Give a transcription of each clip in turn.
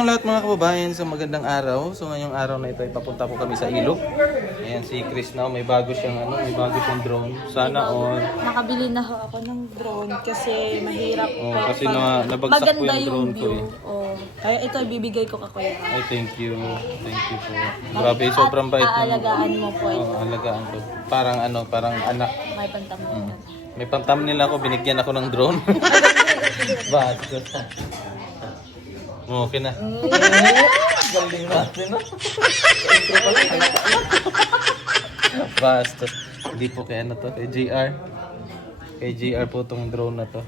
ngayong lahat mga kababayan sa magandang araw. So ngayong araw na ito ay papunta po kami sa ilog. Ayan si Chris now, may bago siyang drone. Sana all. Nakabili na ho ako ng drone kasi mahirap Kasi nabagsak po maganda yung drone ko eh. Kaya ito ibibigay ko ka kuya. Ay, thank you. Thank you po. Grabe, sobrang bait ng... Aalagaan mo po ito. Alagaan ko. Parang anak. May pantamunan. May pang-thumbnail ako, binigyan ako ng drone. Bakit? Okay na. Galing natin, no? Intro pa lang. Basta. Hindi po kay ano to, kay JR. Kay JR po tong drone na to.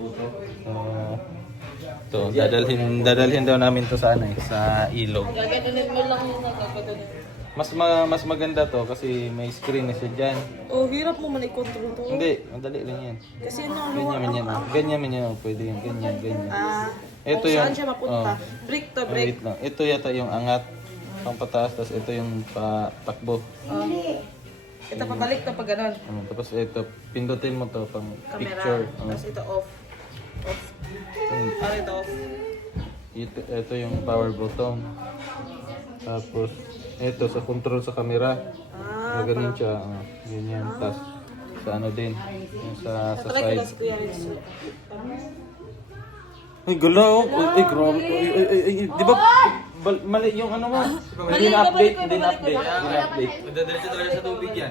Dadalhin daw namin to sa sa ilog. Gaganunin mo lang yun. Gaganunin. Mas maganda to kasi may screen na siya dyan. Hirap mo man i-control to. Hindi, madali lang yan. Kasi Ganyan man yan. Pwede yan, ganyan. Ito kung yung, saan siya mapunta. Break to break. wait lang. Ito yata yung angat, pang pataas, tapos ito yung patakbo. Ito pabalik to pag ganon. Tapos ito, pindutin mo to pang Camera. picture. Tapos ito off. Ano ito off? Ito yung power button. Tapos ito sa control sa camera. Ganun siya. Ganyan. Tapos sa ano din. Yung sa Try ko side. lang si Kuya Rizzo. Ay, galaw. Ay, grabe. Ay, di ba mali yung ano mo? Hindi na-update. Madadiretso talaga sa tubig yan.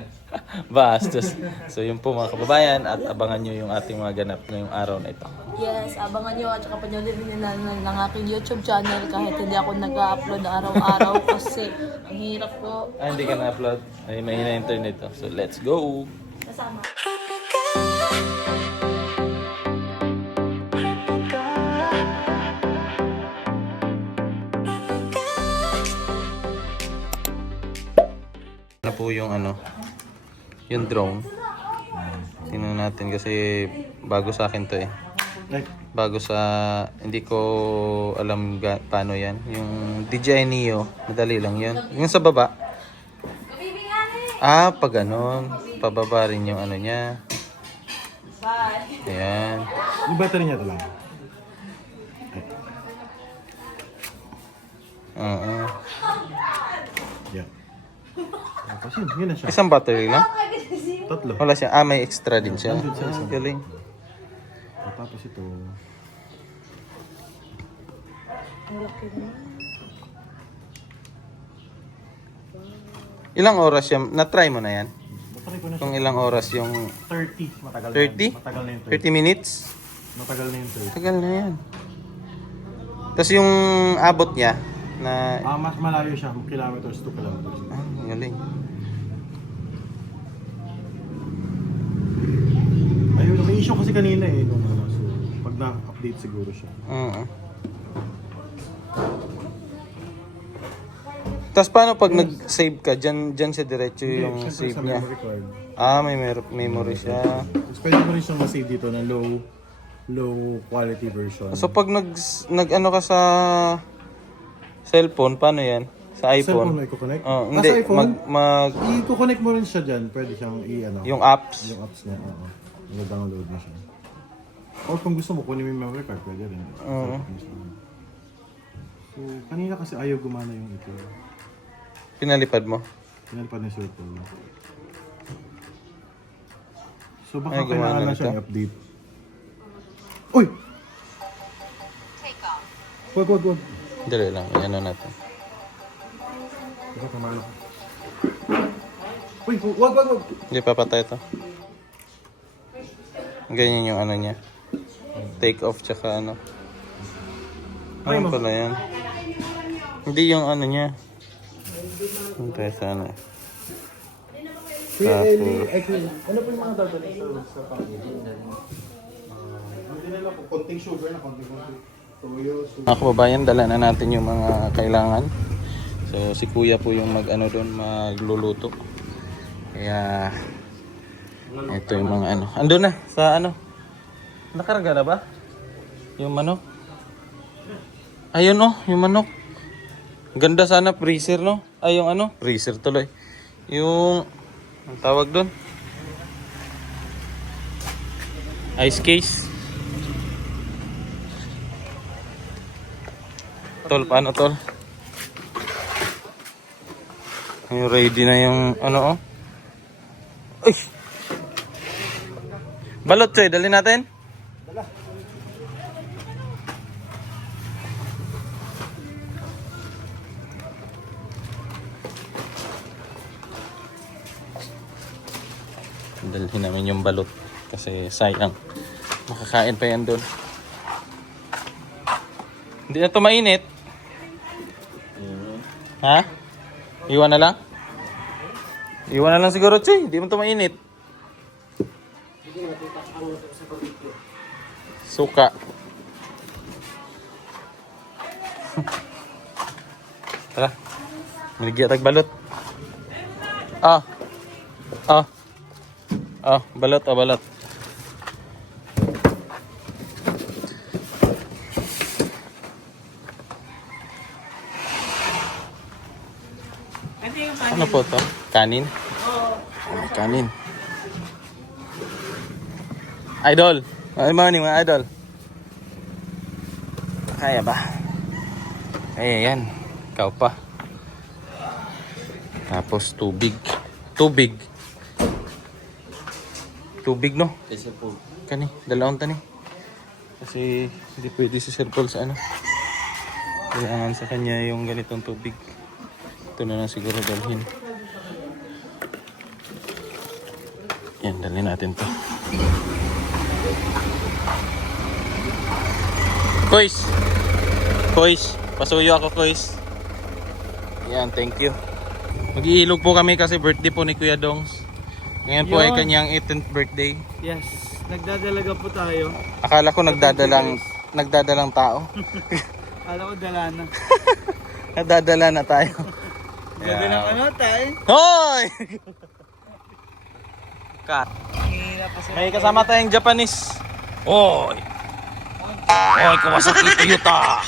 Bastos. So yun po mga kababayan at abangan nyo yung ating mga ganap ngayong araw na ito. Yes, abangan nyo at saka panoorin din ng aking YouTube channel kahit hindi ako nag-upload araw-araw kasi ang hirap ko. Hindi ka na-upload. Ay, mahina internet to. So let's go! Kasama. Na po yung yung drone. Tingnan natin kasi bago sa akin to eh. Bago sa, hindi ko alam paano yan. Yung DJI Neo, madali lang yan. Yung sa baba. Pag ganon. Pababa rin yung ano niya. Ayan. Yung battery niya ito lang. Yeah. Kasi yun na siya. Isang battery lang? Tatlo. Wala siya. May extra din siya. Galing. Tapos ito. Ilang oras yan? Na-try mo na yan? Battery ko na siya. Kung ilang oras yung 30. Matagal na 30? yan. Matagal na yung 30 minutes? Matagal na yung 30. Tagal na yan. Tapos yung abot niya na... Mas malayo siya. Kilometers, 2 kilometers. Galing. Ayun, may issue kasi kanina eh. Nung, so, pag na-update siguro siya. Tapos paano pag nag-save ka? Diyan siya diretso yung Siyempre save sa niya. memory card. May memory siya. Tapos pwede mo rin siyang ma-save dito na low quality version. So pag nag-ano ka sa cellphone, paano yan? Sa Cellphone iPhone? mo i-connect? Hindi, Sa iPhone, mag i-connect mo rin siya dyan. Pwede siyang yung apps. yung apps niya. I-download mo siya. Or kung gusto mo, kunin mo yung memory card, pwede rin. So, kanina kasi ayaw gumana yung ito. Pinalipad mo? Pinalipad na yung cellphone. So, Ay, baka gumana kailangan na lang siyang ito. i-update. Uy! Wag. Dali lang, ano natin. Baka kamalo. Uy, wag. Hindi papatay ito. Ganyan yung ano niya. Take off tsaka ano. Ano pala yan? Hindi yung ano niya. Hintay sa ano. Ano po yung mga dadalhin sa package? Hindi nila po, konting sugar na konting toyo. Mga kababayan, dala na natin yung mga kailangan. So si kuya po yung magluluto. Kaya ito yung mga ano. Ando na sa ano. Nakarga na ba? Yung manok. Ayun yung manok. Ganda sana freezer no? Ay yung freezer tuloy. Yung ang tawag doon. Ice case. Tol, paano tol? Yung ready na yung ano oh. Uy! Balot Choy, dali natin. Dalhin namin yung balot kasi sayang. Makakain pa yan doon. Hindi na ito mainit. Ha? Iwan na lang? Iwan na lang siguro, Choy. Hindi mo ito mainit. Suka. Tara. Maligya tag balot. Ah. Ah. Ah, balot, balot. Ano po to? Kanin? Oh, kanin. Idol. Good morning mga idol. Kaya ba? Kaya yan. Ikaw pa. Tapos tubig. Tubig. Tubig no? Kasi po. Kani, dalawang tani. Kasi hindi pwede si Sir Paul sa ano. Kailangan sa kanya yung ganitong tubig. Ito na lang siguro dalhin. Yan, dalhin natin to. Kois! Kois! Pasuyo ako, Kois. Yan, thank you. Mag-iilog po kami kasi birthday po ni Kuya Dongs. Ngayon po ay kanyang 18th birthday. Yes. Nagdadalaga po tayo. Akala ko nagdadalang tao. Akala ko dala na. Nagdadala na tayo. Ganda ng ano tayo? Hoy! Kat. May kasama tayong Japanese. Hoy! Hoy, Kawasaki Toyota!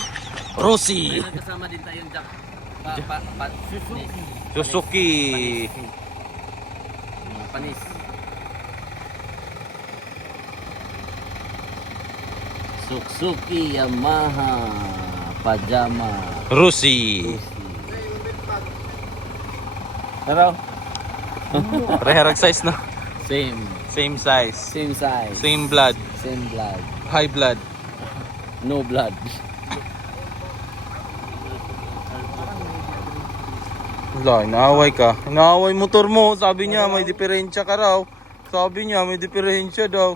Rossi! Kasama din tayong Suzuki! Panis. Suzuki, Yamaha, Pajama. Rossi! Pero Reherag size no? same Same size. size, Same blood. same blood, High blood. no blood. Wala, inaaway ka. Inaaway motor mo. Sabi niya may diferensya ka raw. Sabi niya may diferensya daw.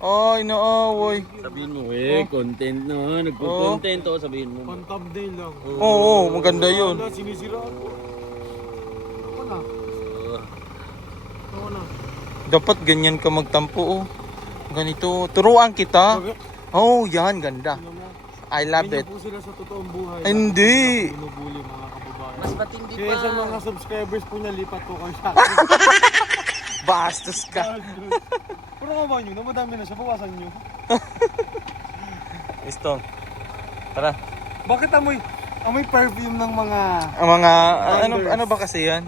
Ay, inaaway. Sabihin mo, content na. Nagpo-content to, sabihin mo. Thumbnail lang. Oo, maganda yun. Wala, sinisiraan ko. Wala. Wala. Dapat ganyan ka magtampo oh. Ganito. Turuan kita. Oh, yan. Ganda. I love it. Ganyan po sila sa totoong buhay. Hindi. Binubuli mga kababayan. Mas matindi Kaya pa. sa mga subscribers po niya, lipat po kayo sa akin. Bastos ka. Pero nga ba nyo, na madami na siya, bawasan nyo. Stone. Tara. Bakit amoy perfume ng mga... Ang mga, ano ba kasi yan?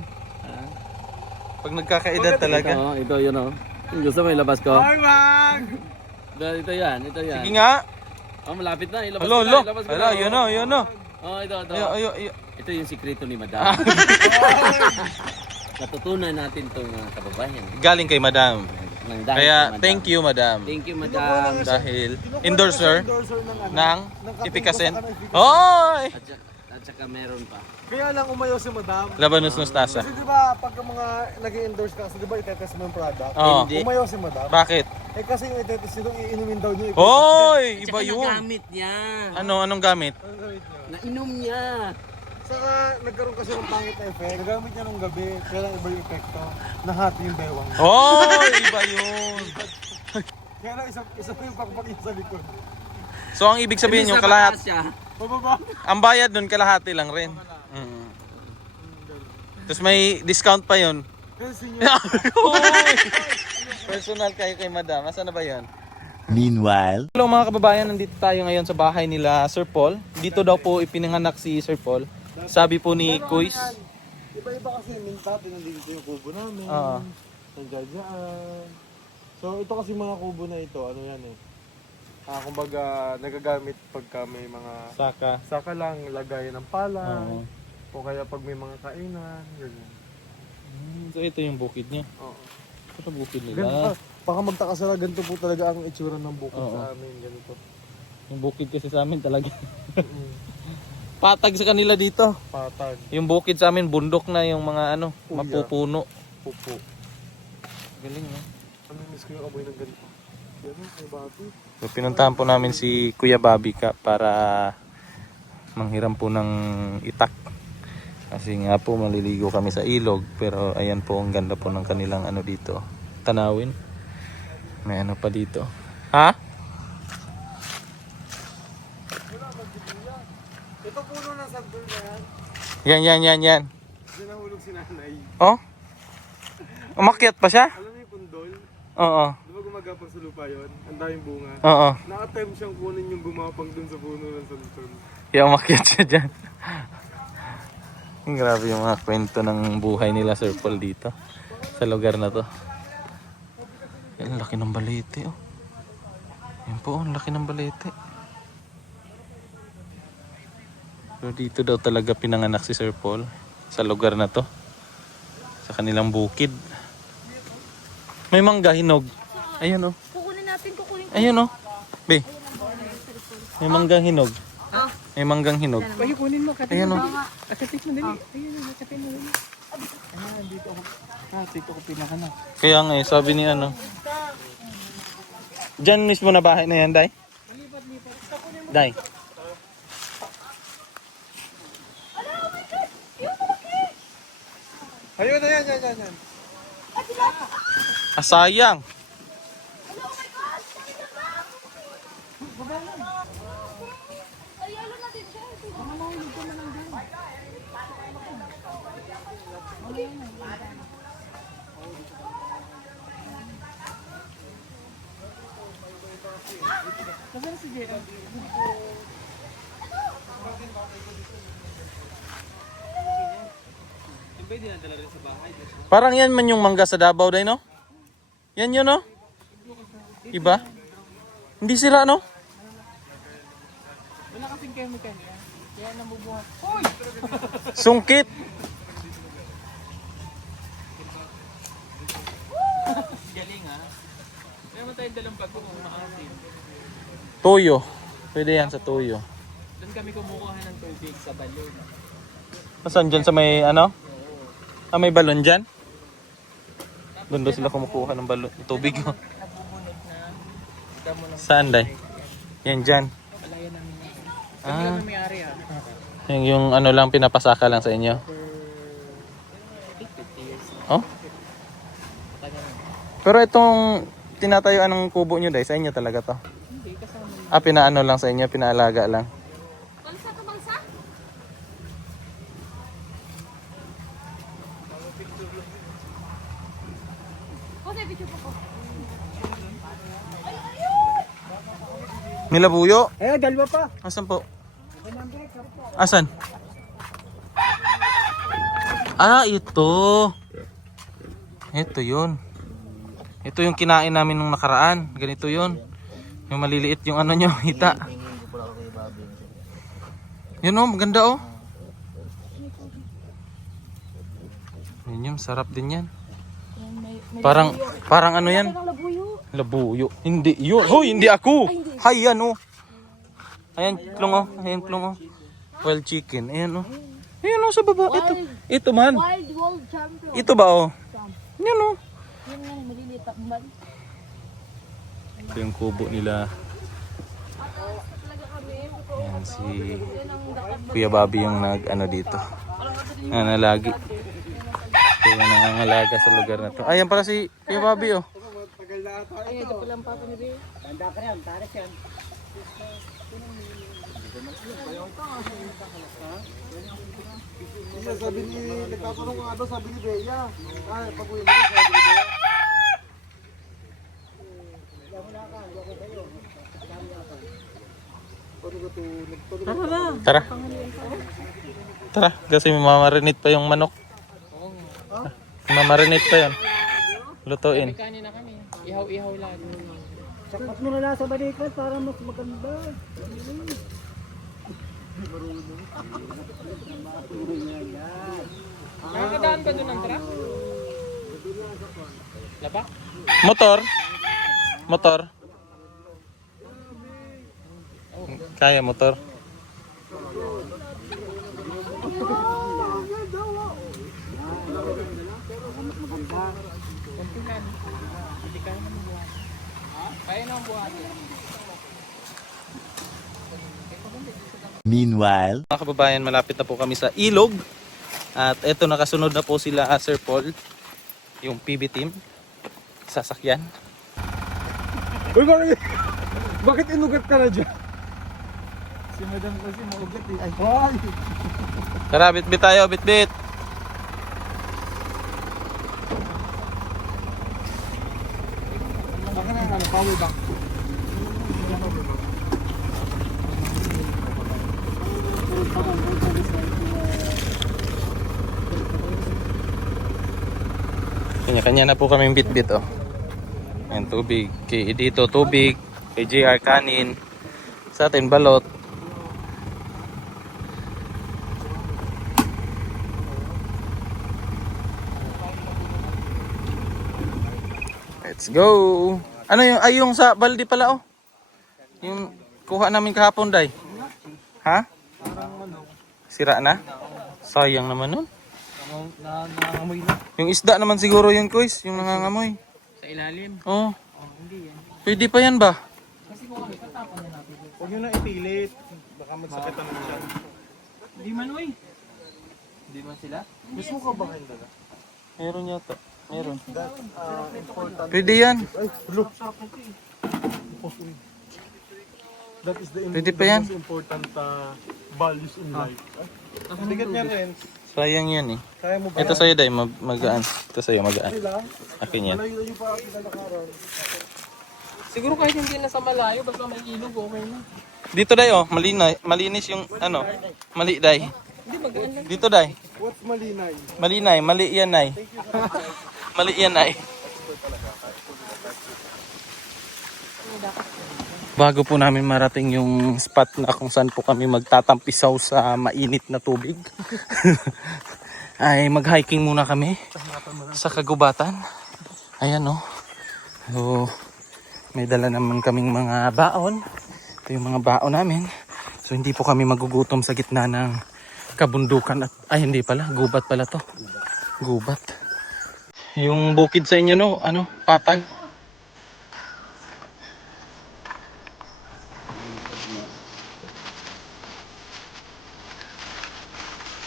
Pag nagkakaedad talaga. Ito yun oh. Gusto mo ilabas ko? Ay, wag! Ito yan. Sige nga. Oh, malapit na. Ilabas Hello, ko hello. na. Ilabas ko Hello, na. yun na. Oh, ito. Ayo. Ito yung sikreto ni Madam. Natutunan natin itong mga kababayan. Galing kay Madam. Dahil Kaya, kay Madam. thank you, Madam. Thank you, Madam. Dahil endorser ng Katunggo Ipikasen. sa kanang Hoy! At saka meron pa. Kaya lang umayaw si Madam. Labanos Nostasa. Kasi di ba, pag mga nag-endorse ka, kasi di ba itetest mo yung product? Oo. Hindi. Umayaw si Madam. Bakit? Eh kasi yung itetest nyo, iinumin daw nyo. Hoy! Iba At saka yun. nagamit niya. Anong gamit? Nainom niya. Saka nagkaroon kasi ng pangit na effect. Nagamit niya nung gabi, kaya lang iba yung epekto. Nahati yung bewang. Hoy! Iba yun. Kaya lang isa pa yung pakpak niya sa likod. So, ang ibig sabihin yung kalahat, Siya. Bababa. ang bayad nun kalahati lang rin. Mm. Tapos may discount pa yun. Kasi nyo, Hoy! Personal kayo kay Madam. Asa na ba yun? Meanwhile, Hello mga kababayan, nandito tayo ngayon sa bahay nila Sir Paul. Dito daw po ipinanganak si Sir Paul. Sabi po ni Kuis. iba-iba kasi yung minta, pinandito yung kubo namin. Oo. Nandiyan. So ito kasi mga kubo na ito, ano yan eh. Kumbaga nagagamit pagka may mga Saka. saka lang lagay ng palay. Oo. O kaya pag may mga kainan, ganyan. So ito yung bukid niya. Oo. Ito bukid Ganito, nila. baka magtaka sila, ganito po talaga ang itsura ng bukid Oo. sa amin, ganito. Yung bukid kasi sa amin talaga. Patag sa kanila dito. Patag, Yung bukid sa amin, bundok na yung mga ano, Kuya. mapupuno. pupo. Galing no? Miss ko yung amoy ng ganito. Yan o, may babi. So pinuntahan po namin si Kuya Bobby para manghiram po ng itak. Kasi nga po maliligo kami sa ilog, pero ayan po ang ganda po ng kanilang ano dito. Tanawin. May ano pa dito. Ha? Ito puno ng sabbol na yan. Yan. Diyan nahulog si nanay. Oh? Umakyat pa siya? Alam mo yung pundol? Oo. Di ba gumagapang sa lupa yun? Ang daming bunga. Oo. Naka-attempt siyang kunin yung gumapang dun sa puno ng santon. Kaya umakyat siya dyan. Grabe yung mga kwento ng buhay nila Sir Paul dito. Sa lugar na to. Yan, laki ng balete oh. Yan po, ang laki ng balete. So dito daw talaga pinanganak si Sir Paul. Sa lugar na to. Sa kanilang bukid. May mangga hinog. Ayun oh. Kukunin natin. Ayun oh. Be. May manggang hinog. May manggang hinog. Pwede kunin mo, kapit Ayun mo. oh. Kapit mo dali. Ayun, kapit mo dali. Dito ko pinakanak. Kaya nga eh, sabi ni ano. Diyan mismo na bahay na yan, Day? Day. Ayun na yan. Ah, sayang. Parang yan man yung mangga sa Davao, Day, no? Yan yun, no? Iba? Hindi sira, no? Wala kasing chemical yan. Kaya namubuhat. Sungkit. Galing ha. Kaya man tayo dalang bago kung maasin. Tuyo. Pwede yan sa tuyo. Doon kami kumukuha ng tubig sa balon. Nasaan dyan sa may ano? Ah, may balon dyan? Doon daw sila kumukuha ng balon. Tubig. Nabubunod na damo ng Saan, Day? Yan dyan. palayan namin. Kami Ah, kami may-ari ha. yung ano lang pinapasaka lang sa inyo. For 50 years. Oh? Tagal na. Pero itong tinatayuan ng kubo nyo, Day, sa inyo talaga to? Hindi, kasama yun. Ah, pinaano lang sa inyo, pinaalaga lang. Balsa to, balsa? Kasi picture po ko. Nilabuyo? Ayun, dalawa pa. Asan po? Asan? Ah, ito. Ito yun. Ito yung kinain namin nung nakaraan. Ganito yun. Yung maliliit yung ano nyo, hita. Yun oh, maganda oh. Yun yung sarap din yan. Parang ano yan? Labuyo. Hindi yun. Hoy, hindi ako. Hay, yan oh. Ayan, klong oh. Ayan, klong oh. Wild chicken. Ayan oh. Ayan oh, sa baba. Ito man. Wild World Champion. Ito ba oh? Yan oh. Yun nga, maliliit ang bal. Ito yung kubo nila. Ayan, si Kuya Bobby yung nag-ano dito. Nangalagi. Ito yung nangangalaga sa lugar na to. Ayan pala si Kuya Bobby oh. Ay, ito pala ang papa ni Bea. Sabi ni, nagtatanong nga daw, sabi ni Bea. Ah, pag-uwi mo, sabi ni Bea. Tara. Tara, kasi mamarinate pa yung manok. Mamarinate pa yan. Lutuin. Kanin na kami. Ihaw-ihaw lang. Sapat mo na lang sa balikat para mas maganda. Nakakadaan ba doon ang truck? Laba? Motor? Motor? Kaya motor? Kontingan. Hindi kaya naman buhat. Kaya naman buhat. Meanwhile, Mga kababayan, malapit na po kami sa ilog. At eto, nakasunod na po sila, Sir Paul, yung PB team, sasakyan. Uy, bakit inugat ka na dyan? Si madam kasi maugat eh. Ay! Tara, bit-bit tayo, bit-bit. Baka na ano, power bank. Kanya-kanya na po kaming bit-bit, oh. Ayan, tubig. Kay dito, tubig. Kay JR, kanin. Sa atin, balot. Let's go! Ano yung, ay yung sa baldi pala, oh. Yung kuha namin kahapon, Day. Ha? Sira na? Sayang naman nun. Nangangamoy na. Yung isda naman siguro yun, Kuis. Yung nangangamoy. Sa ilalim. Oh. Hindi yan. Pwede pa yan ba? Huwag nyo na ipilit. Baka magsakit ang siya. Hindi man, uy. Hindi man sila? Gusto mo ka ba kayo dala? Meron yata. Meron. Important. Pwede yan. Ay, look. That is the, Pwede pa the yan. most important values in life. Ang bigat niya rin. Sayang yan eh. Kaya mo ba? Ito sa'yo, Day. Magaan. Ito sa'yo, magaan. Lang. Akin yan. Malayo-layo pa ako lalakaran. Siguro kahit hindi na sa malayo, basta may ilog, okay na. Dito, Day, oh. Malinis yung, ano. Mali, Day. Hindi, magaan lang. Dito, Day. What's malinay? Malinay. Mali yan, Nay. Mali yan, Nay. Bago po namin marating yung spot na kung saan po kami magtatampisaw sa mainit na tubig, ay mag-hiking muna kami sa kagubatan. Ayan, oh. So, may dala naman kaming mga baon. Ito yung mga baon namin. So, hindi po kami magugutom sa gitna ng kabundukan. At, ay, hindi pala. Gubat pala to. Gubat. Yung bukid sa inyo, no? Ano? Patag.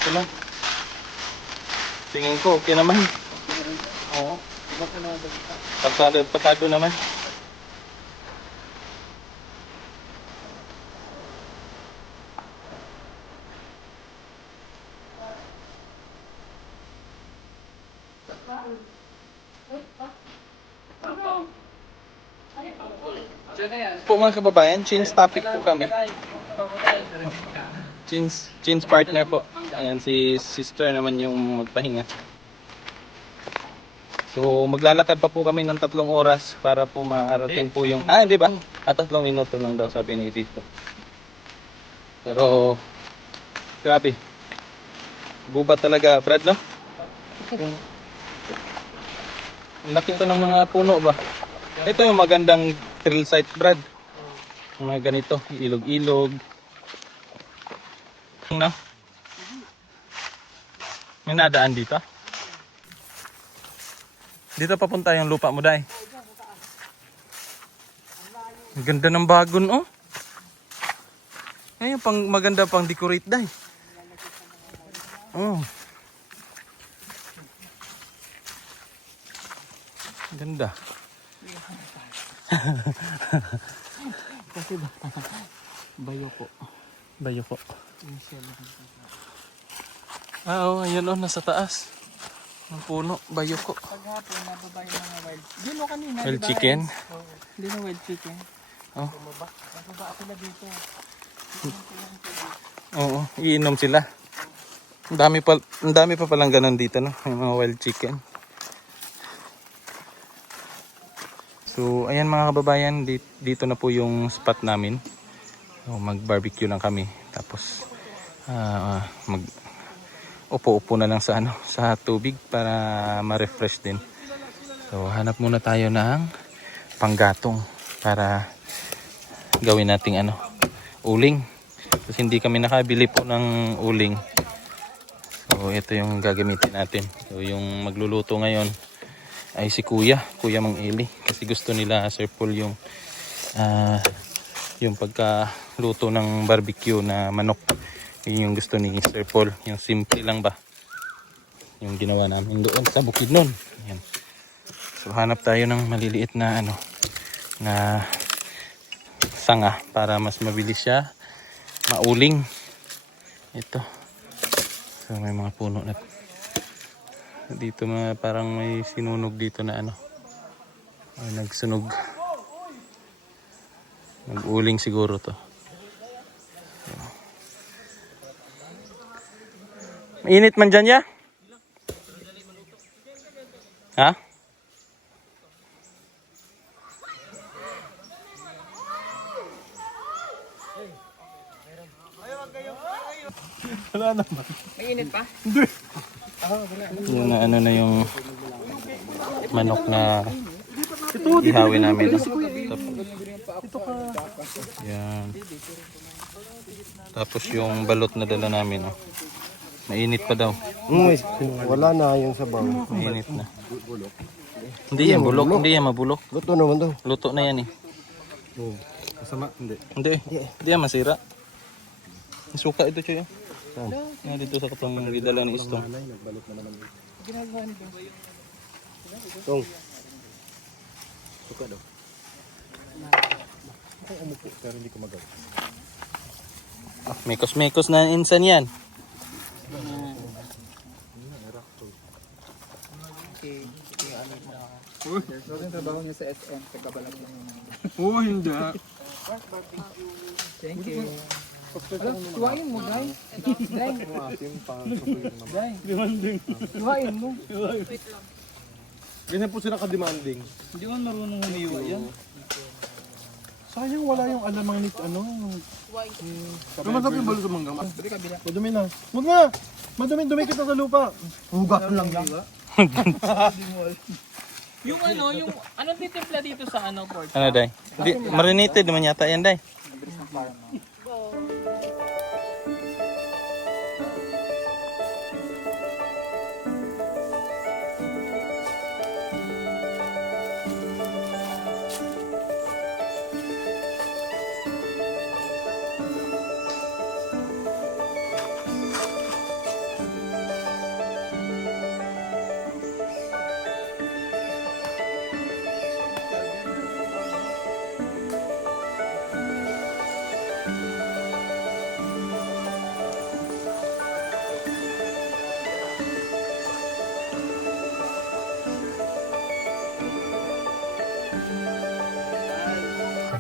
Ito lang. Tingin ko, okay naman. Oo. Pasado naman. Po mga kababayan, change topic po kami. Change partner po. Ayan, si sister naman yung magpahinga. So, maglalakad pa po kami ng 3 oras para po maarating po yung... Ah, hindi ba? 3 minuto lang daw sabi ni Tito. Pero, grabe. Gubat talaga, Brad, no? Ang laki to ng mga puno ba? Ito yung magandang trail site, Brad. Mga ganito, ilog-ilog. No? May nadaan dito? Dito papunta yung lupa mo, Day. Ang ganda ng bagon, oh. Ayun, pang maganda pang decorate, Day. Oh. Ganda. Kasi bayo ko. Bayo ko. Ah, oh, ayun, oh, nasa taas. Ang puno, bayo ko. Paghapon, nababa yung mga wild. Dino kanina, Wild diba? chicken. Hindi na wild chicken. Oh. Nababa sila dito. Oo, iinom sila. Ang dami pa palang ganun dito, no? Yung mga wild chicken. So, ayan mga kababayan, dito na po yung spot namin. So, mag-barbecue lang kami. Tapos, upo-upo na lang sa sa tubig para ma-refresh din. So, So hanap muna tayo ng panggatong para gawin nating ano, uling. Kasi hindi kami nakabili po ng uling. So ito yung gagamitin natin. So yung magluluto ngayon ay si Kuya Mang Eli. Kasi gusto nila Sir Paul yung pagkaluto ng barbecue na manok. Yun yung gusto ni Sir Paul. Yung simple lang ba? Yung ginawa namin doon sa Bukidnon. Ayan. So hanap tayo ng maliliit na ano, na sanga para mas mabilis siya mauling. Ito. So may mga puno na dito, parang may sinunog dito na ano. Ay, nagsunog. Nag-uling siguro to. So. Mainit man dyan ya? Ha? Wala naman. Yung na ano na yung manok na ihawin namin. Yan. Tapos yung balot na dala namin. Oh. Mainit pa daw. Wala na yung sabaw. Mainit na. Hindi yan bulok. Hindi yan mabulok. Luto naman daw. Luto na yan eh. Masama? Hindi. Hindi. Hindi yan masira. Ang suka ito Choy. Nga dito sa kapang gidala ni Istong. Tong. Suka daw. Ako umupo pero hindi ko magawa. Mekos-mekos na insan yan. Oh, hindi. Tuwain mo, Day. Day. Tuwain mo. Ganyan po sila ka-demanding. Hindi mo marunong humiwa yan. Sayang wala yung alamang ni ano. Naman sabi yung balo sa mangga. Madumi na. Huwag nga! Madumi kita sa lupa. Hugas lang yan. Yung ano, anong titimpla dito sa ano, pork? Ano Day? Marinated naman yata yan Day.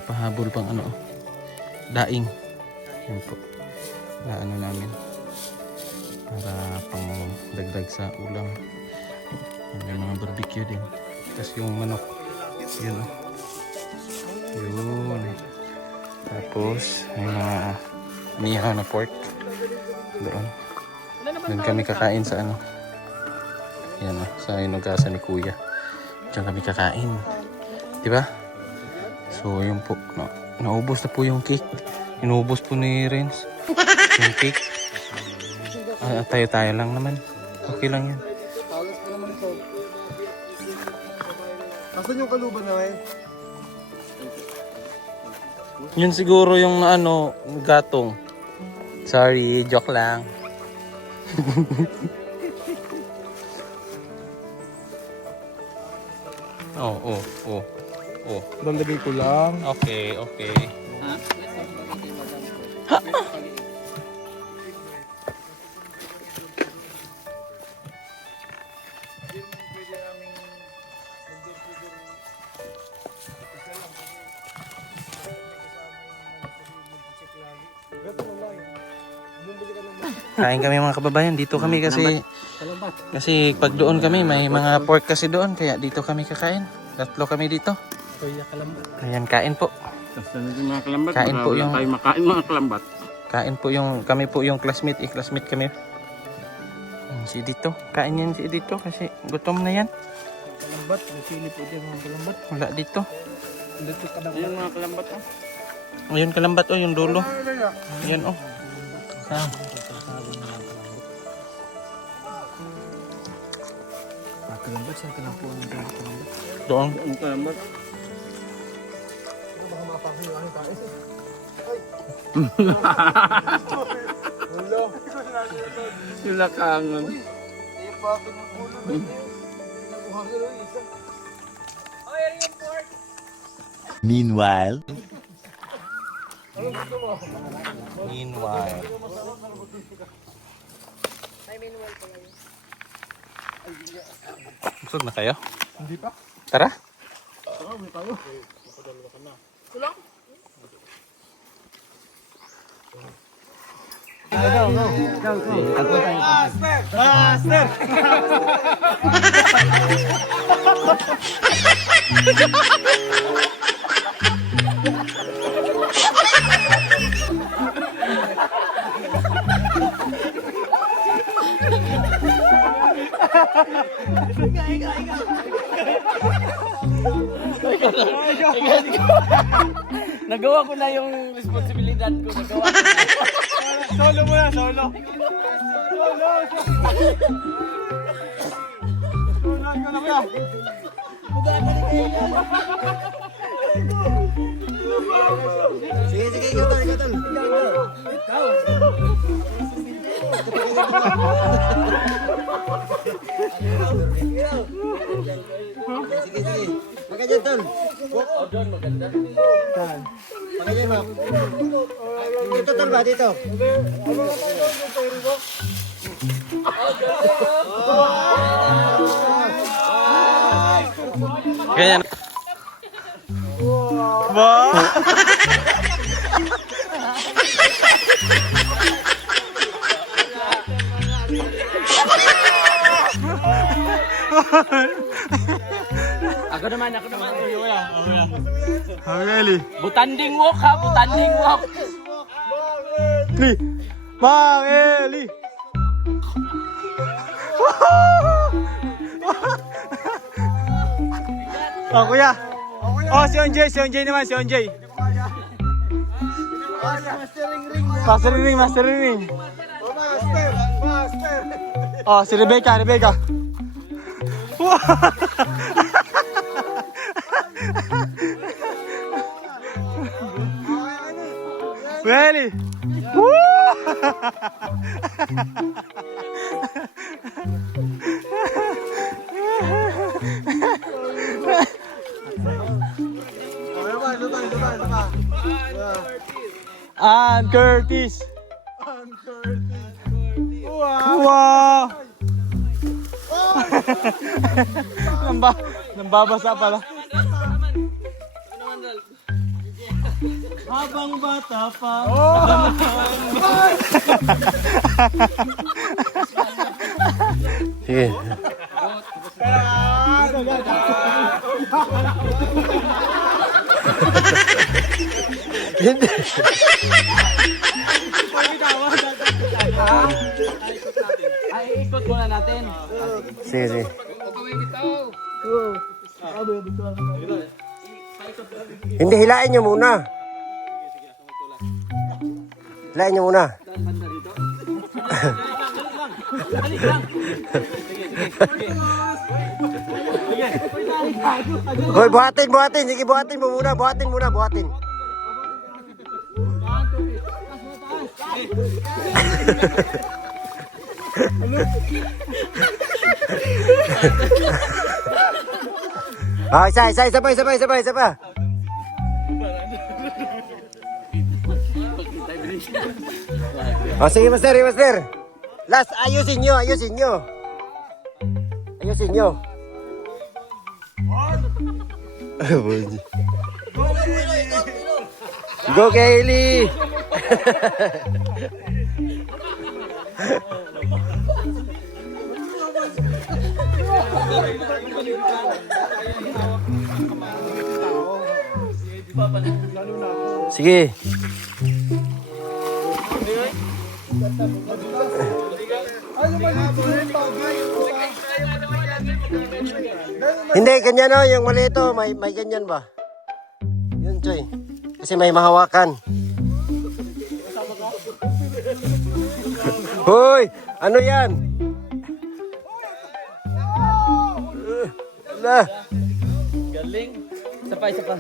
Pahabol pang ano, daing. Yan po. Na ano namin. Para pang dagdag sa ulam. May mga barbecue din. Tapos yung manok. Yun o. Yun. Tapos may mga mihaw na pork. Doon. Doon kami kakain sa ano. Yan o. Sa inugasan ni Kuya. Diyan kami kakain. Diba? So yun po, naubos na po yung cake. Inubos po ni Renz yung cake. Tayo-tayo lang naman. Okay lang yan. Asan yung kaluban na ngayon? Yun siguro yung ano, gatong. Sorry, joke lang. Oh. Lalagay ko lang. Okay. Kain kami mga kababayan, dito kami kasi pag doon kami may mga pork kasi doon, kaya dito kami kakain. Tatlo kami dito. Ayan, kain po. Kain po yung makain mga kalambat. kain po yung kami po yung classmate kami. Si dito, kain yan si dito kasi gutom na yan. Kalambat, may sili po dyan mga kalambat. Wala dito. Dito ka Ayun mga kalambat oh. Ayun kalambat oh, yung dulo. Ayan oh. Ah. kalambat, saan ka lang po ang kalambat? Doon. Ang kalambat. Sila kangon. Meanwhile. Busog na kayo? Hindi pa. Tara. Nagawa ko na yung responsibilidad ko. Nagawa ko na. Solo mo na, solo. Sige, sige, ikaw tol. Sige, sige. Maganda tol. Maganda ba? Dito tol ba? Dito. Ganyan. Wow. Ako naman. Hamili. Butanding walk ha, butanding walk. Mang Eli. Oh, kuya. Oh, si Onjay naman, si Onjay. Master ring. Oh, si Rebecca. Really? Ann Curtis. Wow. Nambabasa pala. Habang bata pa. Sige. Hindi. Ay, ikot muna natin. Sige. Hindi, hilain nyo muna. Hilain nyo muna. Hoy, buhatin. Sige, buhatin mo muna. Buhatin. Isa pa. Oh, sige, master. Last, ayusin nyo. Go, Kaylee! Sige. Hindi, ganyan o. Yung mali ito, may ganyan ba? Yun, Choy. Kasi may mahawakan. Hoy! Ano yan? Ala. Galing. Isa pa, isa pa.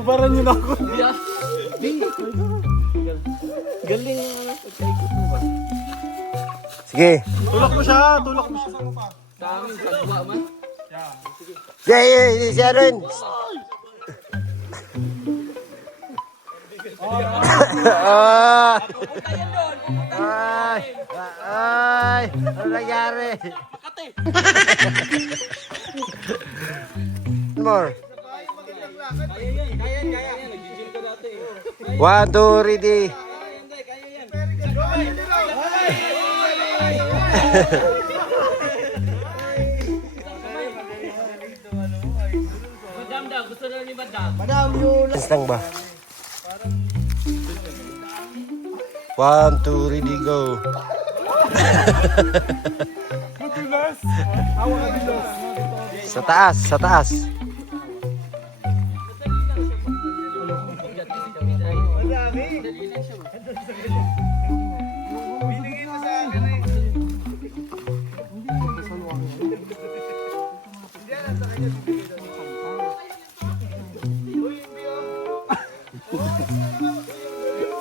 Parang yun ako. Galing. Pagkaikot mo ba? Sige. Tulak mo siya, tulak mo siya. Sa amin, pagwa man. Si Aaron. Ay, ano nangyari? More. 1, 2, ready. Madam daw, gusto na ni Madam. Instang ba? 1, 2, ready, go. Sa taas, sa taas.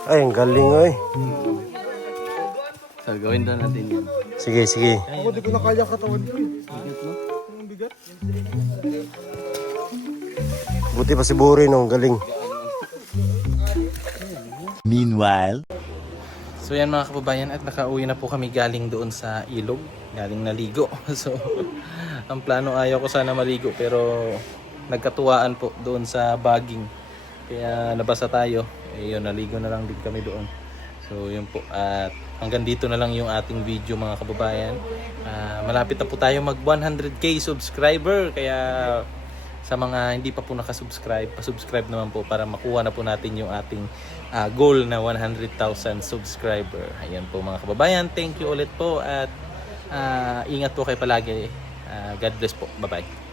Ay, ang galing oy. So, gawin daw natin yun. Sige, sige. Ako di ko na kaya katawan ko eh. Buti pa si Buri no, ang galing. Meanwhile. So yan mga kababayan, at nakauwi na po kami galing doon sa ilog. Galing naligo. So ang plano, ayaw ko sana maligo pero nagkatuwaan po doon sa baging. Kaya nabasa tayo. Eh yun, naligo na lang din kami doon. So yun po. At hanggang dito na lang yung ating video mga kababayan. Malapit na po tayo mag 100k subscriber. Kaya sa mga hindi pa po nakasubscribe, pasubscribe naman po para makuha na po natin yung ating goal na 100,000 subscriber. Ayan po mga kababayan. Thank you ulit po at ingat po kayo palagi. God bless po. Bye-bye.